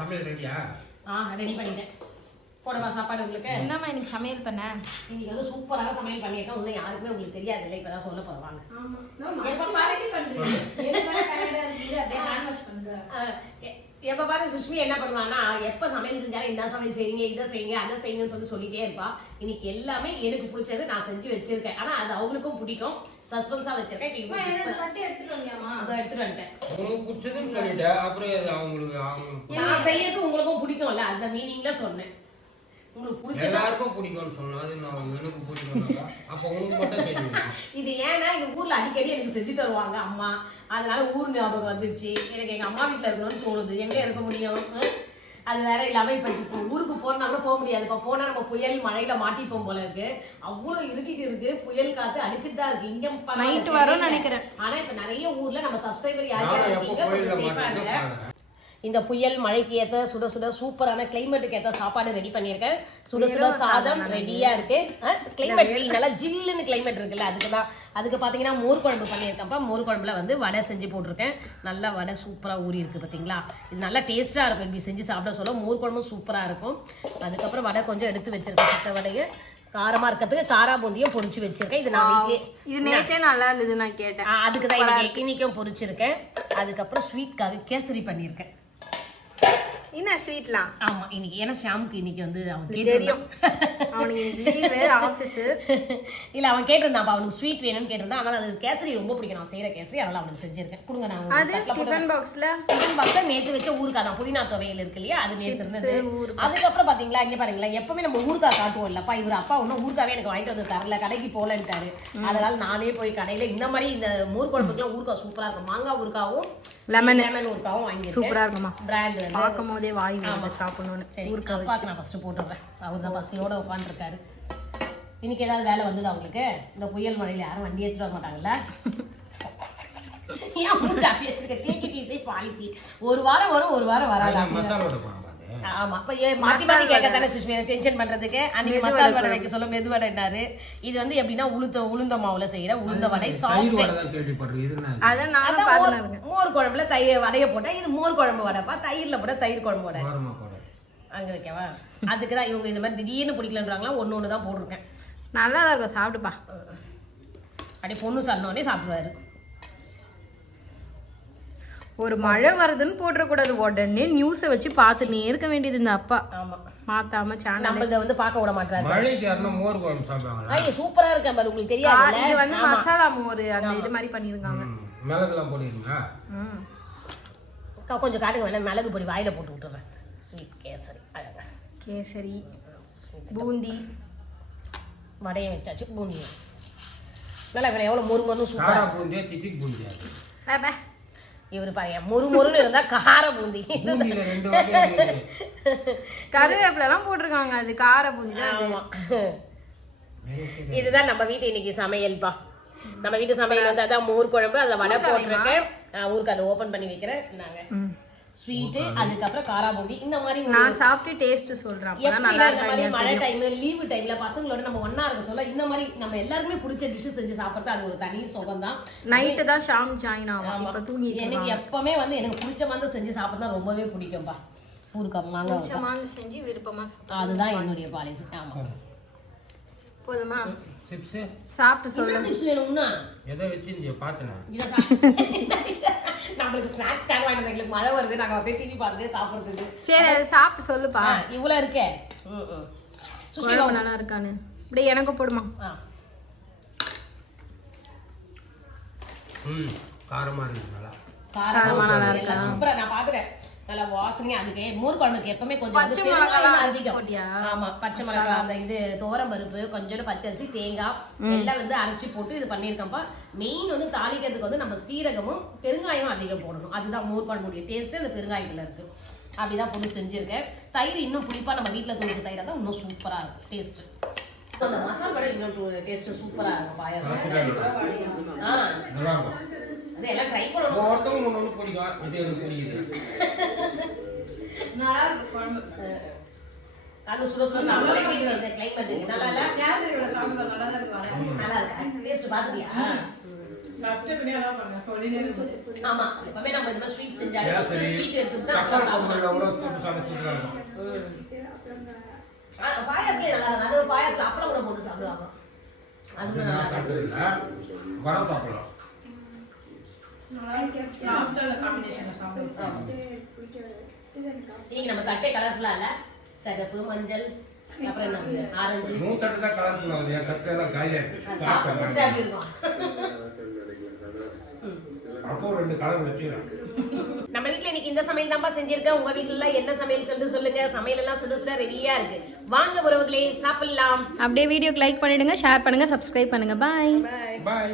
சமையல் ரெடியா? ரெடி பண்ணிட்டேன். போடவா சாப்பாடு உங்களுக்கு? என்னம்மா இன்னைக்கு சமையல் பண்ண? இன்னைக்கு வந்து சூப்பராக சமையல் பண்ணியிருக்கேன். இன்னும் யாருக்குமே உங்களுக்கு தெரியாது இல்லை, இப்பதான் சொல்ல போறாங்க. எப்ப பாரு சுஷ்மி என்ன பண்ணுவான்னா, எப்ப சமையல் செஞ்சாலும் என்ன சமையல் செய்றீங்க, இதை செய்யுங்க, அதை செய்யுங்கன்னு சொல்லிட்டே இருப்பா. இன்னைக்கு எல்லாமே எனக்கு பிடிச்சது நான் செஞ்சு வச்சிருக்கேன். ஆனா அது அவங்களுக்கும் பிடிக்கும், சஸ்பென்ஸா வச்சிருக்கேன். எடுத்துட்டு வந்துட்டேன். உங்களுக்கு பிடிச்சதுன்னு சொல்லிட்டேன். அப்புறம் அவங்களுக்கு நான் செய்யறது உங்களுக்கும் பிடிக்கும்ல, அந்த மீனிங்ல சொன்னேன். உங்களுக்கு பிடிச்ச எல்லாருக்கும் பிடிக்கும்னு சொன்னா அது நான் எனக்கு பிடிக்கும். அப்ப உங்களுக்கு மட்டும் செய்வீங்க. இது ஏன்னா இது ஊர்ல அடிக்கடி எனக்கு செஞ்சு தருவாங்க அம்மா, அதனால ஊர் ஞாபகம் வந்துருச்சு. எனக்கு எங்க அம்மா வீட்டுல இருக்கணும்னு தோணுது. எங்க இருக்க முடியும்? அது வேற இல்லாம இப்ப ஊருக்கு போனா கூட போக முடியாது. இப்ப போனா நம்ம புயல் மழையில மாட்டிப்போம் போல இருக்கு. அவ்வளவு இருட்டிட்டு இருக்கு, புயல் காத்து அடிச்சுட்டு தான் இருக்கு. இங்க நைட் வரும்னு நினைக்கிறேன். ஆனா இப்ப நிறைய ஊர்ல நம்ம சப்ஸ்கிரைபர் யார் யார் இருக்கீங்க கொஞ்சம் சேஃபா இருங்க. இந்த புயல் மழைக்கு ஏற்ற சுட சுட சூப்பரான கிளைமேட்டுக்கு ஏற்ற சாப்பாடு ரெடி பண்ணியிருக்கேன். சுட சுட சாதம் ரெடியாக இருக்குது. கிளைமேட் நல்லா ஜில்லுன்னு கிளைமேட் இருக்குல்ல, அதுக்கு பார்த்தீங்கன்னா மோர் குழம்பு பண்ணியிருக்கேன்ப்பா. மோர் குழம்புல வந்து வடை செஞ்சு போட்டிருக்கேன். நல்லா வடை சூப்பராக ஊறி இருக்குது பார்த்தீங்களா. இது நல்லா டேஸ்ட்டாக இருக்கும். இப்படி செஞ்சு சாப்பிட சொல்ல மோர் குழம்பும் சூப்பராக இருக்கும். அதுக்கப்புறம் வடை கொஞ்சம் எடுத்து வச்சுருக்கேன். சட்டை வடையை காரமாக இருக்கிறதுக்கு காரா பூந்தியும் பொரிச்சு வச்சிருக்கேன். இது நான் வீட்லேயே இது நேற்றே நல்லா இருந்தது நான் கேட்டேன். அதுக்கு தான் இன்னைக்கும் பொரிச்சிருக்கேன். அதுக்கப்புறம் ஸ்வீட்காக கேசரி பண்ணியிருக்கேன். என்ன ஸ்வீட்லாம்? ஆமா இன்னைக்கு ஏன்னா ஷாமுக்கு இன்னைக்கு வந்து அவன் தெரியும் அவனுக்கு லீவு ஆஃபீஸ் இல்ல அவன் கேட்டிருந்தான் அவனுக்கு ஸ்வீட் வேணும்னு கேட்டிருந்தான். அதனால அது கேசரி ரொம்ப பிடிக்கும், நான் செய்யற கேசரி, அதனால அவனுக்கு செஞ்சிருக்கேன். கொடுங்க நான் அது டிஃபன் பாக்ஸ்ல நேற்று வச்ச ஊறுகாய் தான், புதினா துவையல் இருக்கு இல்லையா, அது நேற்று இருந்தது. அதுக்கப்புறம் பாத்தீங்களா இங்க பாருங்களா, எப்பவுமே நம்ம ஊறுகாய் காட்டுவோம் இல்லப்பா, இவர் அப்பா ஒன்னும் ஊறுகாவே எனக்கு வாங்கிட்டு வந்து தரல, கடைக்கு போலன்ட்டாரு. அதனால நானே போய் கடையில இந்த மாதிரி இந்த மோர் குழம்புக்குலாம் ஊறுகாய் சூப்பரா இருக்கும். மாங்காய் ஊறுகாவும் லெமன் ஊறுகாவும் வாங்கி சூப்பரா இருக்குமா, பிராண்ட் பார்க்கும் போதே வாய் சாப்பிடணும்னு. சரி அப்பாக்கு நான் ஃபர்ஸ்ட் போட்டுறேன். அவர் தான் பசியோட உட்காந்துருக்காரு. இன்னைக்கு ஏதாவது வேலை வந்தது அவங்களுக்கு? இந்த புயல் மழையில யாரும் வண்டி எடுத்துட்டு வர மாட்டாங்கல்ல. பாலிசி ஒரு வாரம் வரும், ஒரு வாரம் வராது. ஆமா இப்ப மாத்தி மாத்தி கேட்கத்தானே சுஷ்மி டென்ஷன் பண்றதுக்கு. அன்னைக்கு மசாலா வடை வைக்க சொல்ல மெது வடைனாரு. இது வந்து எப்படின்னா உளுந்த மாவுல செய்யற உளுந்த வடை. மோர் குழம்புல தயிர் வடைய போட்டா இது மோர் குழம்பு வடைப்பா, தயிர்ல போட்டா தயிர் குழம்பு வடை அங்க வைக்கவா. அதுக்குதான் இவங்க இது மாதிரி திடீர்னு பிடிக்கலன்றாங்களா, ஒண்ணு தான் போட்டிருக்கேன். நல்லா தான் இருக்கும், சாப்பிடுப்பா. அப்படியே பொண்ணு சொன்னோடனே சாப்பிடுவாரு. ஒரு மழை வருதுன்னு போட்டுறக்கூடாது, உடனே நியூஸை வச்சு பார்த்துனே இருக்க வேண்டியது இந்த அப்பா. ஆமா மாத்தாம சேனல் நம்மள வந்து பார்க்க விட மாட்டாரு. மழைக்கு அந்த மோர் குழம்பு சாப்பிடுவாங்க. ஐய சூப்பரா இருக்கு பாரு, உங்களுக்கு தெரியாதுல. இது வந்து மசாலா மோர் அந்த இது மாதிரி பண்ணிருக்காங்க. மிளகுலாம் போடுவீங்களா? கொஞ்சம் காட்டுங்க வேணா, மிளகு பொடி வாயில போட்டு விட்டுறேன். ஸ்வீட் கேசரி அழகா கேசரி பூந்தி வடையை வச்சாச்சு. பூந்தி நல்லா வேணும். எவ்வளவு மொறு மொறு சூப்பரா பூந்தியா திட்டிக் பூந்தியா? இவரு பாருங்க மொறு மொறுன்னு இருந்தா கார பூந்தி. கருவேப்பிலை எல்லாம் போட்டிருக்காங்க, அது கார பூந்தி தான். இதுதான் நம்ம வீட்டு இன்னைக்கு சமையல்பா. நம்ம வீட்டு சமையல் வந்து அதான் மோர் குழம்பு, அதுல வடை போட்டிருக்கேன். ஊருக்கு அதை ஓபன் பண்ணி வைக்கிறேன். நாங்க ஸ்வீட், அதுக்கப்புறம் காரா பூந்தி. இந்த மாதிரி நான் சாப்பிட்டு டேஸ்ட் சொல்றேன். நல்லா இருக்கு. மழை டைம் லீவு டைம்ல பசங்களோட நம்ம ஒண்ணா இருக்க சொல்ல இந்த மாதிரி நம்ம எல்லாருக்குமே பிடிச்ச டிஷ் செஞ்சு சாப்பிடுறது அது ஒரு தனி சுகம் தான். நைட்டு தான் ஷாம் ஜாயின் ஆகும். இப்ப தூங்கி எனக்கு எப்பவுமே வந்து எனக்கு பிடிச்ச மாதிரி செஞ்சு சாப்பிடுறது ரொம்பவே பிடிக்கும்பா. ஊருக்கு மாங்காய் செஞ்சு விருப்பமா சாப்பிடுறது அதுதான் என்னுடைய பாலிசி. ஆமா போதுமா? சிப்ஸ் சாப்பிட்டு சொல்லுங்க. சிப்ஸ் வேணும்னா எதை வச்சு நீ பாத்தனா? இத சாப்பிட்டு நம்மளுக்கு ஸ்நாக்ஸ் காக வாங்கிட்டு எங்களுக்கு மழை வருது, நாங்க அப்படியே டிவி பார்த்துட்டே சாப்பிடுறதுக்கு. சரி சாப்பிட்டு சொல்லுப்பா. இவ்வளவு இருக்கே. சுஷ்மிதா நல்லா இருக்கானு இப்படி எனக்கு போடுமா? காரமா இருக்கு. நல்லா காரமா நல்லா இருக்கு. சூப்பரா நான் பாத்துறேன். நல்லா வாசனை. அதுக்கு மோர் குழம்புக்கு எப்பவுமே கொஞ்சம் அதிகம். ஆமா பச்சை மிளகாய், அந்த இது துவரம் பருப்பு, கொஞ்சோண்டு பச்சரிசி, தேங்காய் எல்லாம் வந்து அரைச்சி போட்டு இது பண்ணியிருக்கேன்ப்பா. மெயின் வந்து தாளிக்கிறதுக்கு வந்து நம்ம சீரகமும் பெருங்காயம் அதிகம் போடணும். அதுதான் மோர் குழம்புடைய டேஸ்ட் அந்த பெருங்காயத்துல இருக்கு. அப்படிதான் போட்டு செஞ்சிருக்கேன். தயிர் இன்னும் புளிப்பா நம்ம வீட்டுல தோஞ்ச தயிரை தான் இன்னும் சூப்பரா இருக்கும் டேஸ்ட். அந்த மசாலா வடை இன்னும் டேஸ்ட் சூப்பரா இருக்கும். பாயாசம் நல்லா இருக்கும். அதெல்லாம் ட்ரை பண்ணணும். ஒருத்தவங்க ஒண்ணு பிடிக்கும், இது எனக்கு பிடிக்குது. நல்லா இருக்கு குழம்பு. அது சுட சுட சாப்பிடுறது இந்த கிளைமேட் நல்லா இல்ல? கேசரி இவ்வளவு சாப்பிடுறது நல்லா தான் இருக்கு. நல்லா இருக்கு. டேஸ்ட் பாத்துறியா? ஆமா எப்பவுமே நம்ம இந்த மாதிரி ஸ்வீட் செஞ்சாலே சரி ஸ்வீட் எடுத்துட்டு தான் சக்கரை பொங்கல்ல கூட தொட்டு சாப்பிட சூப்பரா இருக்கும். பாயாசம் நல்லா இருக்கும். அது பாயாசம் அப்பளம் கூட போட்டு சாப்பிடுவாங்க. அது கூட நல்லா நான் சாப்பிட்டது இல்ல. வடை சாப்பிடலாம். இன்னைக்கு நம்ம தட்டை கலர்ஃபுல்லா இல்ல, சிகப்பு மஞ்சள் அப்புறம் என்ன ஆரஞ்சு நூத்தட்டு தான் கலர் ஆகுது. என் தட்டு எல்லாம் காலியா இருக்கு. சாப்பிட்டு அப்படி இருக்கும். அப்போ 2 கலர் வச்சுக்கிறேன். நம்ம வீட்ல இன்னைக்கு இந்த சமையல் தான்ப்பா செஞ்சிருக்கேன். உங்க வீட்ல எல்லாம் என்ன சமையல் சொல்லுங்க. சமையல் எல்லாம் சுட சுட ரெடியா இருக்கு. வாங்க உறவுகளே சாப்பிடலாம். அப்படியே வீடியோக்கு லைக் பண்ணிடுங்க, ஷேர் பண்ணுங்க, சப்ஸ்கிரைப் பண்ணுங்க. பாய். பாய்.